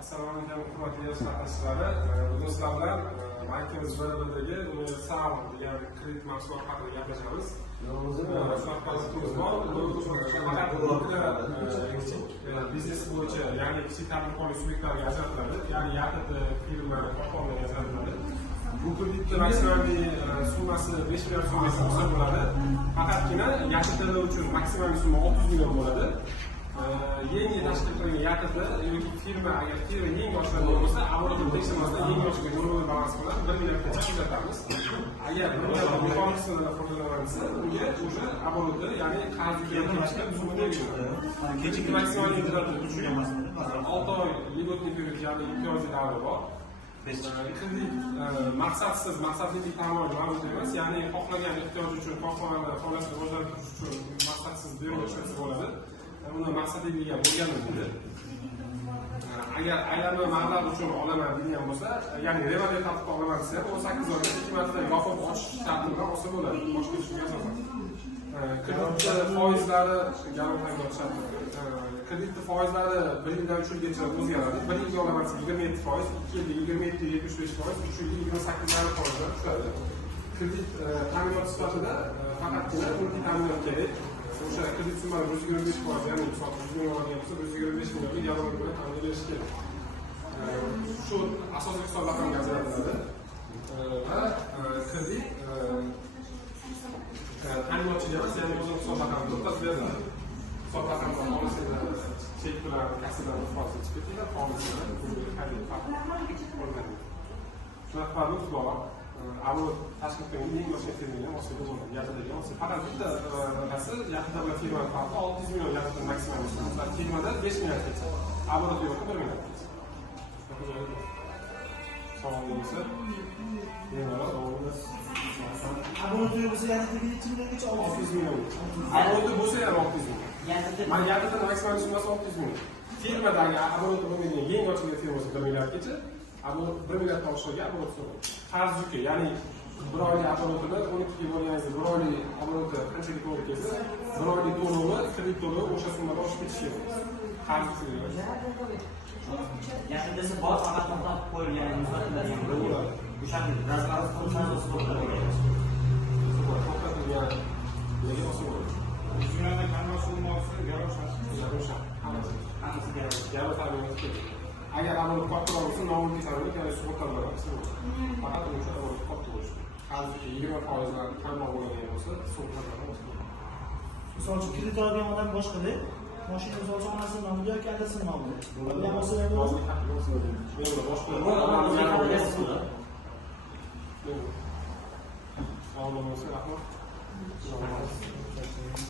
Assalomu alaykum, hurmatli yosh qatnashchilari. Do'stlar bilan markaz B1dagi Universal degan kredit mahsulot haqida gaplashamiz. Biznes bo'yicha, ya'ni kichik tadbirkorlik subyektlariga ajratiladi, ya'ni YATT firmalar korxonalarga ajratiladi. Bu kreditning maksimal summasi 5 million so'mgacha bo'ladi. Faqatgina YATT uchun maksimal summa 600 million bo'ladi. Yangi tashkil qilingan YATTda yoki firma agar firma yangi ochiladigan bo'lsa, avvalgi tekshiruvdan yangi ochilgan yo'lni balans bilan 1 milliongacha uzatamiz. Agar yuqorisidan foydalansa, unga o'sha abolida, ya'ni qarzga kelishda summa beriladi. Kechki maksimal intervali 3 yil, 6 oy limitli period, ya'ni 2 oy davri bor. Kredit maqsadsiz, maqsadli ta'minot mavjud emas, ya'ni xohlagan ehtiyoj uchun korxonani faoliyatini rivojlantirish uchun maqsadsiz berilishsa bo'ladi. Uni maqsadliga bo'lganida agar aylanma mablag' uchun olaman degan bo'lsa, ya'ni revalent tartibda olaman desa, 18 oyda 2 marta yopib ochish tartibidan olsa bo'ladi. Boshqa hech narsa asosan. Kredit foizlari kredit foizlari 1 yildan 3 yilgacha o'zgaradi. 1 yilga olaman desa 27%, 2 yilga 27-75%, 3 yilga 28% tushadi. Kredit ta'minot sifatida faqatgina mulkiy ta'minot kerak. O'sha kredit summasi 125%, ya'ni misol 100 million olgan bo'lsa 125 millionga yarim bilan ta'minlash kerak. Shu asosiy hisob raqamga ajratiladi. Va kredit ta'minotchiga emas, ya'ni o'zini hisob raqamini o'tkazib beriladi. Hisob raqamdan olisanglar, chek pullarni kassadan foiz chiqib ketadi, foizdan kredit bo'lmaydi. Shunaqa farq bor. Avval tashkil qilingan eng boshqa firmaga o'xshaydi bo'ladi. YATTdagi o'zi faqat bitta narsa, YATTda bilan firma farqi 600 million YATTda maksimal bo'lsa, firmada 5 million ketsa, avvalda yo'q 1 million ketsa. Savol bo'lsa, bemalol Abolda bo'lsa YATTdagi necha milliongacha 600 million. Abolda bo'lsa ham 600 million. Men YATTda maksimal summasi 600 million. Firmadagi abolda bo'lmagan yangi ochilgan firma bo'lsa 1 milliardgacha, abolda 1 milliard to'g'rishiga abolda so'raydi. Qarz yuki, ya'ni bir oylik abolotini 12 ga bo'lganingizda bir oylik aboloti qanchaga to'g'ri kelsa, bir oylik to'lovi, kredit to'lovi o'sha summadan oshib ketishi kerak. Qarz yuki. Yaqin desa bor faqat to'xtatib qo'yilgan muzlatiladigan bo'ladi. O'sha razmar qilsangiz bo'ladi. To'xtatilgan nega osib bo'ladi? Jumladan qanday summasi garov hammasi garov ta'minot kerak. Agar abolot kattaroq bo'lsa, nomli ta'minot yana sug'urtalanadi. Faqat o'sha abolot katta bo'lishi. Hozirgi 20% dan kamroq bo'lgan bo'lsa, sug'urtalanadi. Misol uchun kredit olgan odam boshqada, mashina misol onasining nomida yoki adasining nomida. Bo'lgan bo'lsa ham boshqa. Rahmat.